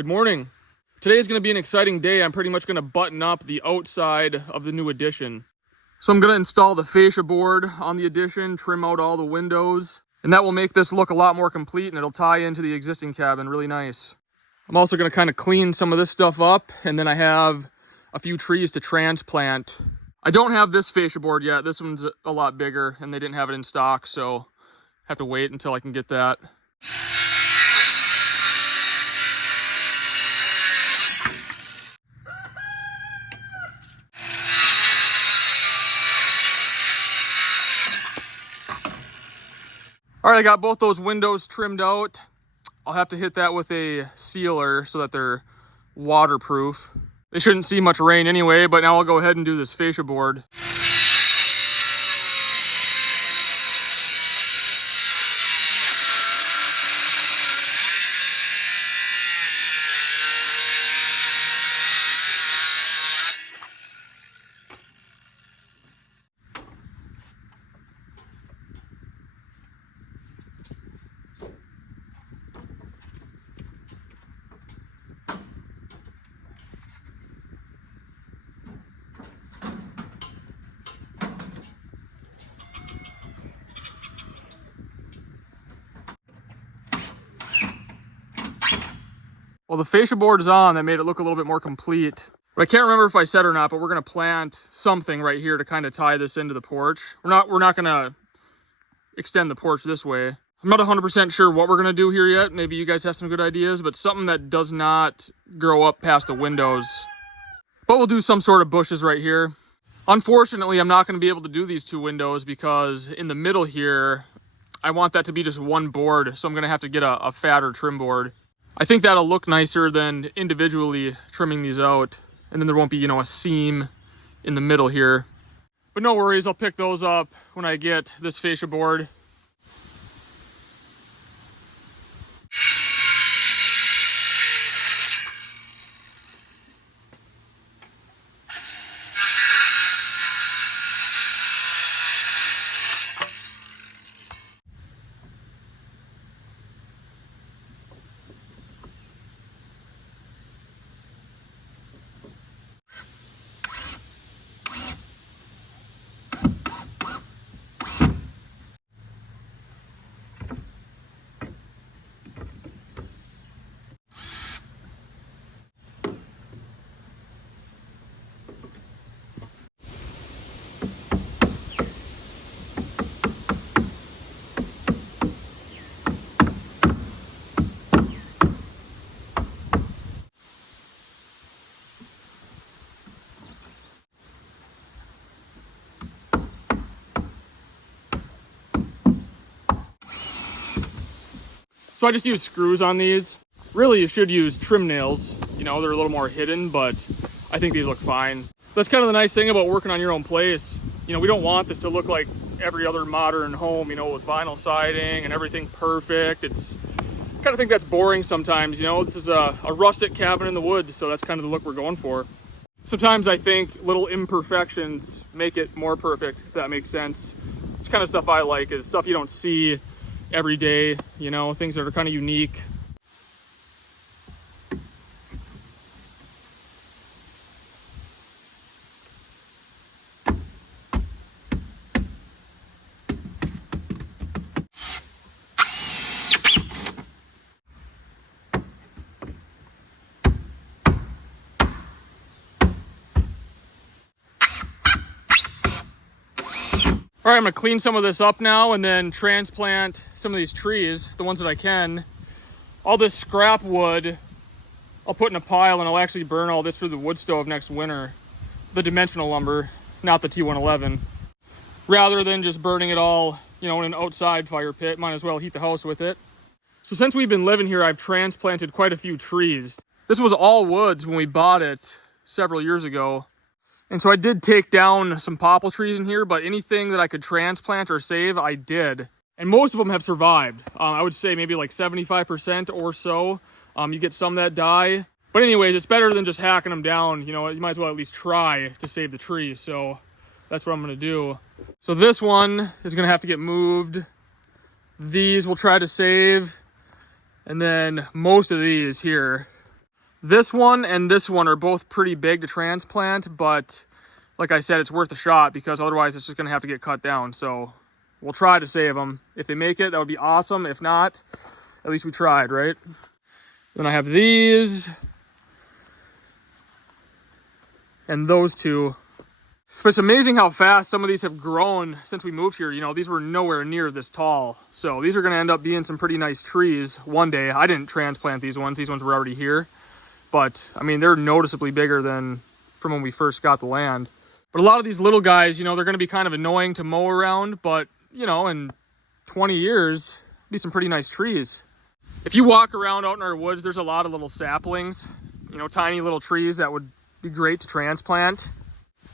Good morning. Today is going to be an exciting day. I'm pretty much going to button up the outside of the new addition. So I'm going to install the fascia board on the addition, trim out all the windows, and that will make this look a lot more complete, and it'll tie into the existing cabin really nice. I'm also going to kind of clean some of this stuff up, and then I have a few trees to transplant. I don't have this fascia board yet. This one's a lot bigger, and they didn't have it in stock, so I have to wait until I can get that. All right, I got both those windows trimmed out. I'll have to hit that with a sealer so that they're waterproof. They shouldn't see much rain anyway, but now I'll go ahead and do this fascia board. Well, the fascia board is on. That made it look a little bit more complete. But I can't remember if I said or not, but we're going to plant something right here to kind of tie this into the porch. We're not going to extend the porch this way. I'm not 100% sure what we're going to do here yet. Maybe you guys have some good ideas, but something that does not grow up past the windows. But we'll do some sort of bushes right here. Unfortunately, I'm not going to be able to do these two windows because in the middle here, I want that to be just one board. So I'm going to have to get a fatter trim board. I think that'll look nicer than individually trimming these out. And then there won't be, a seam in the middle here. But no worries, I'll pick those up when I get this fascia board. So I just use screws on these. Really, you should use trim nails. They're a little more hidden, but I think these look fine. That's kind of the nice thing about working on your own place. We don't want this to look like every other modern home, with vinyl siding and everything perfect. I kind of think that's boring sometimes, This is a rustic cabin in the woods, so that's kind of the look we're going for. Sometimes I think little imperfections make it more perfect, if that makes sense. It's kind of stuff I like, is stuff you don't see every day, things that are kind of unique. All right, I'm gonna clean some of this up now and then transplant some of these trees, the ones that I can. All this scrap wood, I'll put in a pile and I'll actually burn all this through the wood stove next winter. The dimensional lumber, not the T111. Rather than just burning it all, in an outside fire pit, might as well heat the house with it. So since we've been living here, I've transplanted quite a few trees. This was all woods when we bought it several years ago. And so I did take down some popple trees in here, but anything that I could transplant or save, I did. And most of them have survived. I would say maybe like 75% or so. You get some that die. But anyways, it's better than just hacking them down. You might as well at least try to save the tree. So that's what I'm gonna do. So this one is gonna have to get moved. These we'll try to save. And then most of these here This one and this one are both pretty big to transplant, but like I said, it's worth a shot because otherwise it's just gonna have to get cut down. So we'll try to save them. If they make it, that would be awesome. If not, at least we tried, right? Then I have these and those two. But it's amazing how fast some of these have grown since we moved here. You know, these were nowhere near this tall. So these are gonna end up being some pretty nice trees one day. I didn't transplant these ones. These ones were already here. But I mean, they're noticeably bigger than from when we first got the land. But a lot of these little guys, you know, they're gonna be kind of annoying to mow around, but you know, in 20 years, be some pretty nice trees. If you walk around out in our woods, there's a lot of little saplings, you know, tiny little trees that would be great to transplant.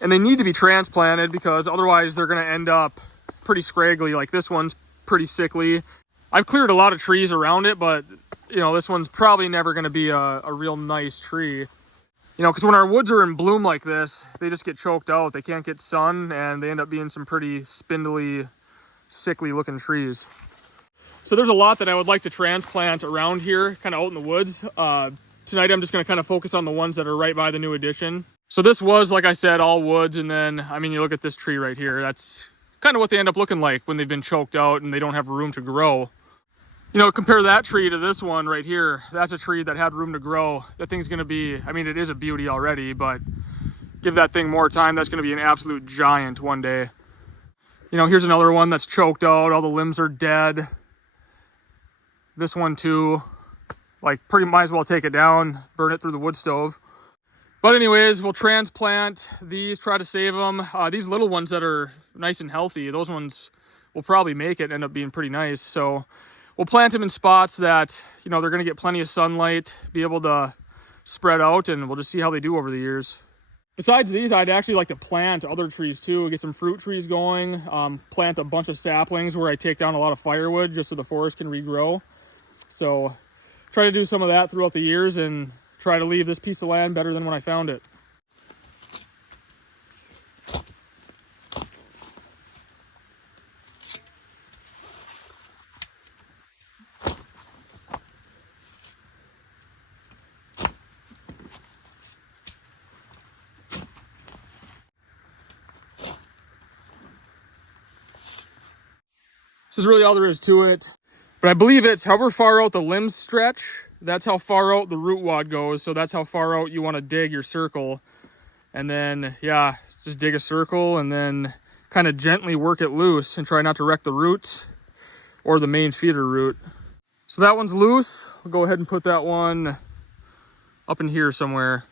And they need to be transplanted because otherwise they're gonna end up pretty scraggly. Like this one's pretty sickly. I've cleared a lot of trees around it, but you know, this one's probably never gonna be a real nice tree. You know, because when our woods are in bloom like this, they just get choked out. They can't get sun and they end up being some pretty spindly, sickly looking trees. So there's a lot that I would like to transplant around here, kind of out in the woods. Tonight I'm just gonna kind of focus on the ones that are right by the new addition. So this was, like I said, all woods. And then, I mean, you look at this tree right here. That's kind of what they end up looking like when they've been choked out and they don't have room to grow. You know, compare that tree to this one right here. That's a tree that had room to grow. That thing's gonna be, I mean, it is a beauty already, but give that thing more time, that's gonna be an absolute giant one day. You know, here's another one that's choked out. All the limbs are dead. This one too. Like, pretty might as well take it down, burn it through the wood stove. But anyways, we'll transplant these, try to save them. These little ones that are nice and healthy, those ones will probably make it, end up being pretty nice. So we'll plant them in spots that, you know, they're gonna get plenty of sunlight, be able to spread out, and we'll just see how they do over the years. Besides these, I'd actually like to plant other trees too, get some fruit trees going, plant a bunch of saplings where I take down a lot of firewood just so the forest can regrow. So try to do some of that throughout the years and try to leave this piece of land better than when I found it. This is really all there is to it. But I believe it's however far out the limbs stretch, that's how far out the root wad goes. So that's how far out you want to dig your circle. And then, yeah, just dig a circle and then kind of gently work it loose and try not to wreck the roots or the main feeder root. So that one's loose. I'll go ahead and put that one up in here somewhere.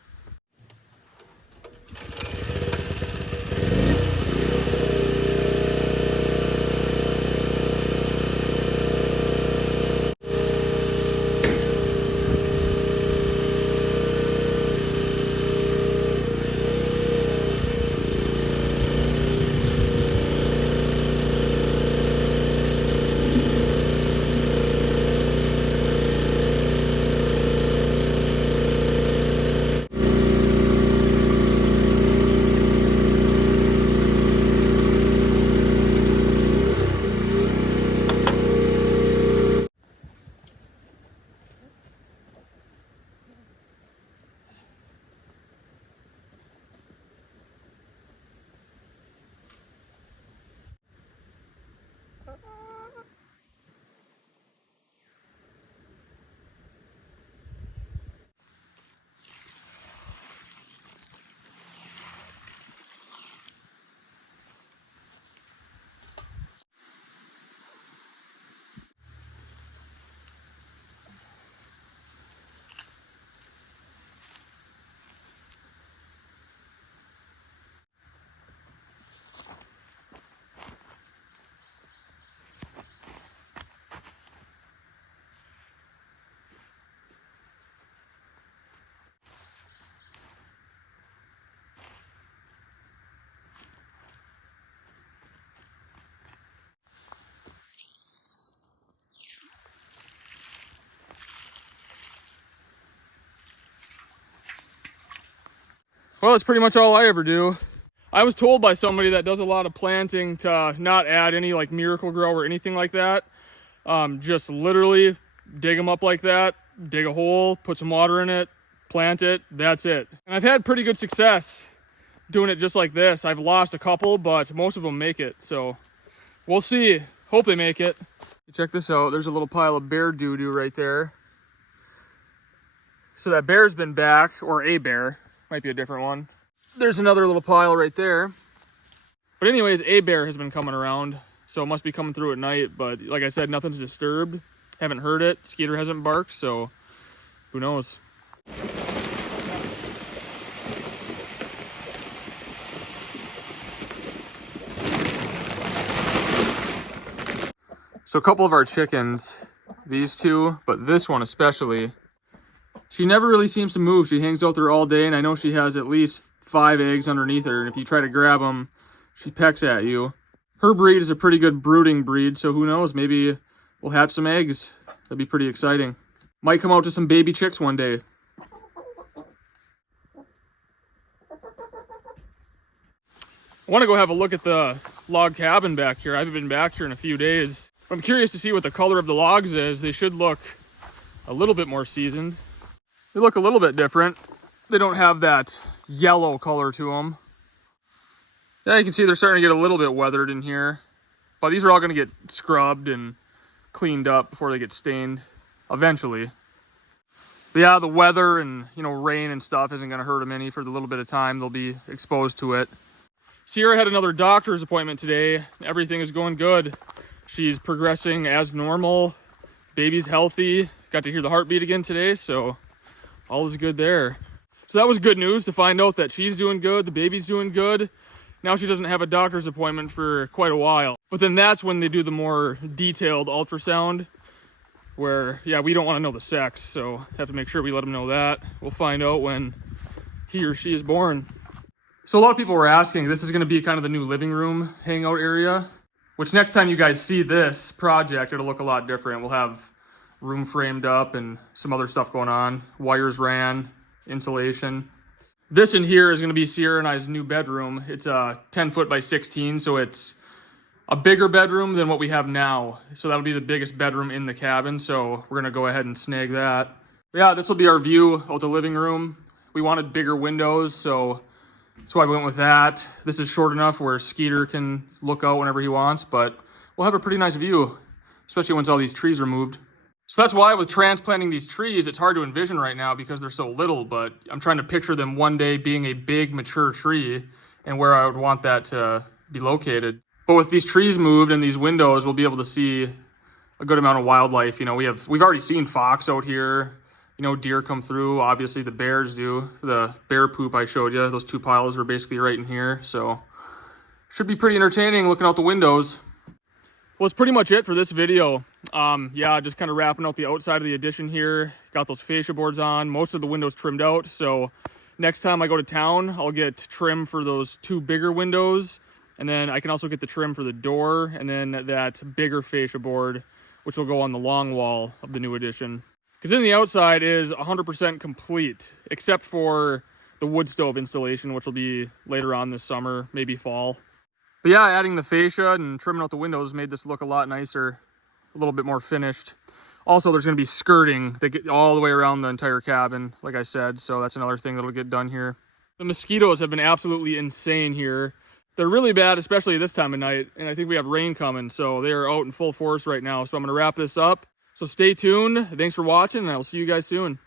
Well, that's pretty much all I ever do. I was told by somebody that does a lot of planting to not add any like Miracle Grow or anything like that. Just literally dig them up like that, dig a hole, put some water in it, plant it, that's it. And I've had pretty good success doing it just like this. I've lost a couple, but most of them make it. So we'll see. Hope they make it. Check this out. There's a little pile of bear doo-doo right there. So that bear's been back, or a bear. Might be a different one. There's another little pile right there. But anyways, a bear has been coming around. So it must be coming through at night. But like I said, nothing's disturbed. Haven't heard it. Skeeter hasn't barked, so who knows? So a couple of our chickens, these two, but this one especially, she never really seems to move. She hangs out there all day, and I know she has at least 5 eggs underneath her, and if you try to grab them, she pecks at you. Her breed is a pretty good brooding breed, so who knows, maybe we'll hatch some eggs. That'd be pretty exciting. Might come out to some baby chicks one day. I want to go have a look at the log cabin back here. I haven't been back here in a few days. I'm curious to see what the color of the logs is. They should look a little bit more seasoned. They look a little bit different. They don't have that yellow color to them. Yeah, you can see they're starting to get a little bit weathered in here. But these are all going to get scrubbed and cleaned up before they get stained eventually. But yeah, the weather and, rain and stuff isn't going to hurt them any for the little bit of time they'll be exposed to it. Sierra had another doctor's appointment today. Everything is going good. She's progressing as normal. Baby's healthy. Got to hear the heartbeat again today, so all is good there. So that was good news to find out that she's doing good, the baby's doing good. Now she doesn't have a doctor's appointment for quite a while. But then that's when they do the more detailed ultrasound where, yeah, we don't want to know the sex, so have to make sure we let them know that. We'll find out when he or she is born. So a lot of people were asking, this is going to be kind of the new living room hangout area, which next time you guys see this project, it'll look a lot different. We'll have room framed up and some other stuff going on. Wires ran, insulation. This in here is going to be Sierra and I's new bedroom. It's a 10 foot by 16, so it's a bigger bedroom than what we have now. So that'll be the biggest bedroom in the cabin, so we're going to go ahead and snag that. But yeah, this will be our view out the living room. We wanted bigger windows, so that's why we went with that. This is short enough where Skeeter can look out whenever he wants, but we'll have a pretty nice view, especially once all these trees are moved. So that's why with transplanting these trees, it's hard to envision right now because they're so little, but I'm trying to picture them one day being a big mature tree and where I would want that to be located. But with these trees moved and these windows, we'll be able to see a good amount of wildlife. We've already seen fox out here. Deer come through. Obviously the bears do. The bear poop I showed you, those 2 piles are basically right in here. So should be pretty entertaining looking out the windows. Well, that's pretty much it for this video. Yeah, just kind of wrapping out the outside of the addition here. Got those fascia boards on. Most of the windows trimmed out. So next time I go to town, I'll get trim for those 2 bigger windows. And then I can also get the trim for the door. And then that bigger fascia board, which will go on the long wall of the new addition. Because then the outside is 100% complete, except for the wood stove installation, which will be later on this summer, maybe fall. But yeah, adding the fascia and trimming out the windows made this look a lot nicer, a little bit more finished. Also, there's going to be skirting that get all the way around the entire cabin, like I said, so that's another thing that'll get done here. The mosquitoes have been absolutely insane here. They're really bad, especially this time of night, and I think we have rain coming, so they are out in full force right now. So I'm going to wrap this up. So stay tuned. Thanks for watching, and I will see you guys soon.